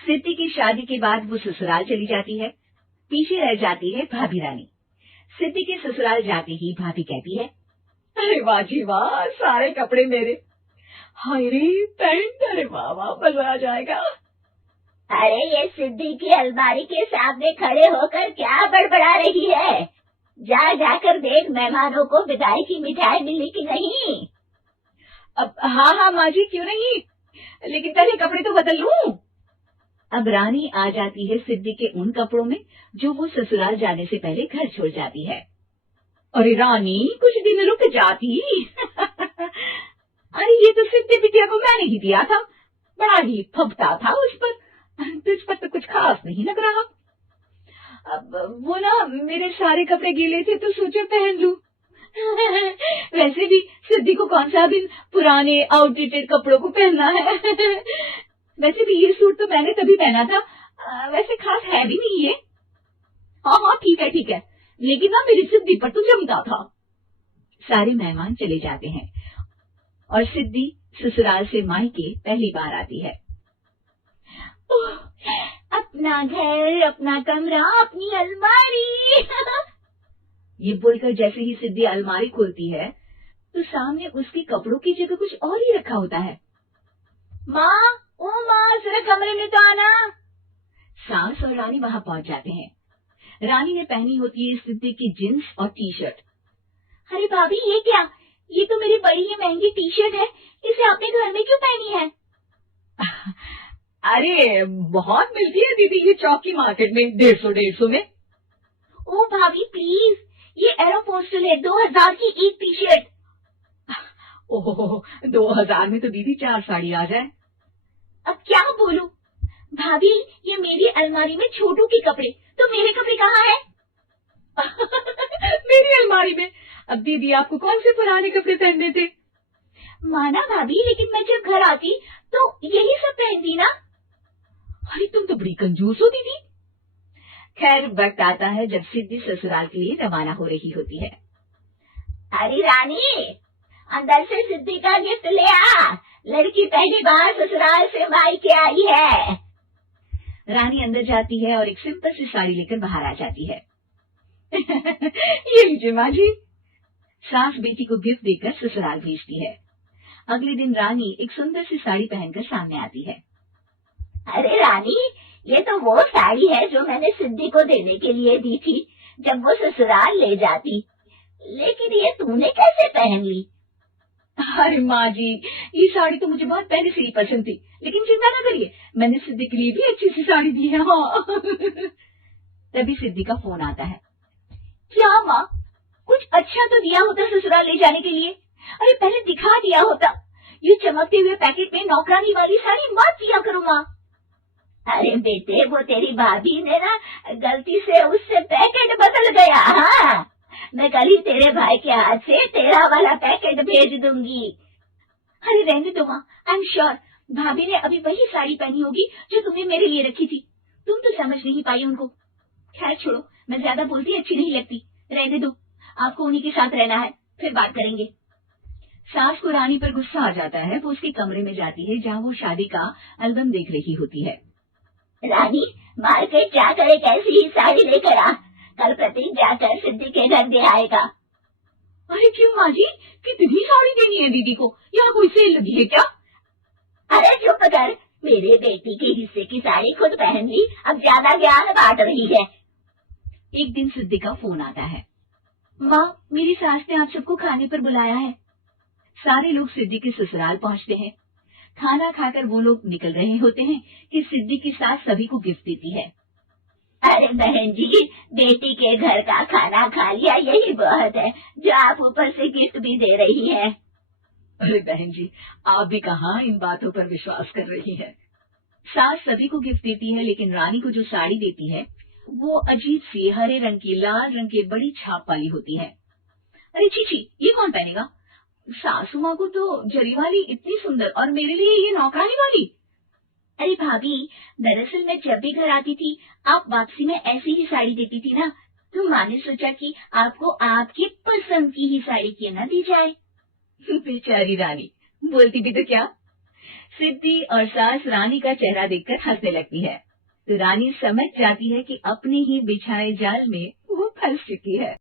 सिद्धि की शादी के बाद वो ससुराल चली जाती है। पीछे रह जाती है भाभी रानी। सिद्धि के ससुराल जाते ही भाभी कहती है, अरे वाह जी वाह, सारे कपड़े मेरे। हाय रे पैंट, अरे वाह वाह, मजा आ जाएगा। अरे ये सिद्धि की अलमारी के सामने खड़े होकर क्या बड़बड़ा रही है? जाकर देख मेहमानों को विदाई की मिठाई मिली कि नहीं। अब हाँ हाँ माँ जी, क्यों नहीं, लेकिन पहले कपड़े तो बदल लूं। अब रानी आ जाती है सिद्धि के उन कपड़ों में जो वो ससुराल जाने से पहले घर छोड़ जाती है। अरे रानी, कुछ दिन रुक जाती। अरे ये तो सिद्धि बिटिया को मैंने ही दिया था, बड़ा ही फबता था उस पर, तुझ पर तो कुछ खास नहीं लग रहा। अब वो ना मेरे सारे कपड़े गीले थे तो सोचा पहन लूं। वैसे भी सिद्धि को कौन सा दिन पुराने आउटडेटेड कपड़ों को पहनना है। वैसे भी ये सूट तो मैंने तभी पहना था, वैसे खास है भी नहीं ये। हाँ हाँ ठीक है, लेकिन ना मेरी सिद्धि पर तो जमता था। सारे मेहमान चले जाते हैं और सिद्धि ससुराल से मायके पहली बार आती है। अपना घर, अपना कमरा, अपनी अलमारी। ये बोलकर जैसे ही सिद्धि अलमारी खोलती है तो सामने उसके कपड़ों की जगह कुछ और ही रखा होता है। माँ, ओ माँ, जरा कमरे में तो आना। सास और रानी वहां पहुंच जाते हैं। रानी ने पहनी होती है सिद्धि की जींस और टी शर्ट। अरे भाभी, ये क्या? ये तो मेरी बड़ी ही महंगी टी शर्ट है, इसे आपने घर में क्यों पहनी है? अरे बहुत मिलती है दीदी ये चौकी मार्केट में, 150 में। ओ भाभी प्लीज, ये एरोपोस्टल है, 2000 की एक टी शर्ट। ओह 2000 में तो दीदी 4 साड़ी आ जाए। अब क्या बोलूं? भाभी, ये मेरी अलमारी में छोटू के कपड़े, तो मेरे कपड़े कहाँ हैं? मेरी अलमारी में? अब दीदी आपको कौन से पुराने कपड़े पहनने थे? माना भाभी, लेकिन मैं जब घर आती तो यही सब पहनती ना। अरे तुम तो बड़ी कंजूस हो दीदी। खैर वक्त आता है जब सिद्धि ससुराल के लिए रवाना हो रही होती है। अरे रानी, अंदर से सिद्धि का गिफ्ट ले आ, लड़की पहली बार ससुराल से मायके आई है। रानी अंदर जाती है और एक सिंपल सी साड़ी लेकर बाहर आ जाती है। ये लीजिए माँ जी। सास बेटी को गिफ्ट देकर ससुराल भेजती है। अगले दिन रानी एक सुंदर सी साड़ी पहनकर सामने आती है। अरे रानी, ये तो वो साड़ी है जो मैंने सिद्धि को देने के लिए दी थी जब वो ससुराल ले जाती, लेकिन ये तूने कैसे पहन ली? अरे माँ जी, ये साड़ी तो मुझे बहुत पहले से ही पसंद थी, लेकिन चिंता न करिए, मैंने सिद्धि के लिए भी अच्छी सी साड़ी दी है। हाँ। तभी सिद्धि का फोन आता है। क्या माँ, कुछ अच्छा तो दिया होता ससुराल ले जाने के लिए, अरे पहले दिखा दिया होता। ये चमकते हुए पैकेट में नौकरानी वाली साड़ी मत दिया करो माँ। अरे बेटे, वो तेरी भाभी ने ना गलती से उससे पैकेट बदल गया। हाँ, मैं कल ही तेरे भाई के हाथ से तेरा वाला पैकेट भेज दूंगी। अरे रहने दो माँ, आई एम श्योर भाभी ने अभी वही साड़ी पहनी होगी जो तुमने मेरे लिए रखी थी, तुम तो समझ नहीं पाई उनको। खैर छोड़ो, मैं ज्यादा बोलती अच्छी नहीं लगती, रहने दो, आपको उन्हीं के साथ रहना है, फिर बात करेंगे। सास को रानी पर गुस्सा आ जाता है। वो उसके कमरे में जाती है जहाँ वो शादी का एल्बम देख रही होती है। रानी, मार्केट जाकर एक ऐसी ही साड़ी लेकर आ, कल प्रतीक जाकर सिद्धि के घर दे आएगा। अरे क्यों माँ जी, कितनी साड़ी देनी है दीदी को, यहाँ कोई सेल लगी है क्या? अरे चुप कर, मेरे बेटी के हिस्से की साड़ी खुद पहन ली, अब ज्यादा ज्ञान बांट रही है। एक दिन सिद्धि का फोन आता है। माँ, मेरी सास ने आप सबको खाने पर बुलाया है। सारे लोग सिद्धि के ससुराल पहुँचते हैं। खाना खाकर वो लोग निकल रहे होते हैं कि सिद्धि की सास सभी को गिफ्ट देती है। अरे बहन जी, बेटी के घर का खाना खा लिया, यही बहुत है जो आप ऊपर से गिफ्ट भी दे रही है। अरे बहन जी, आप भी कहाँ इन बातों पर विश्वास कर रही हैं। सास सभी को गिफ्ट देती है, लेकिन रानी को जो साड़ी देती है वो अजीब सी हरे रंग की, लाल रंग की बड़ी छाप वाली होती है। अरे चीची, ये कौन पहनेगा? सासू माँ को तो जरी वाली इतनी सुंदर, और मेरे लिए ये नौकरानी वाली। अरे भाभी, दरअसल मैं जब भी घर आती थी आप वापसी में ऐसी ही साड़ी देती थी ना, तो माँ ने सोचा कि आपको आपकी पसंद की ही साड़ी क्यों न दी जाए। बेचारी रानी, बोलती भी तो क्या। सिद्धि और सास रानी का चेहरा देखकर हंसने लगती है। तो रानी समझ जाती है कि अपने ही बिछाए जाल में वो फंस चुकी है।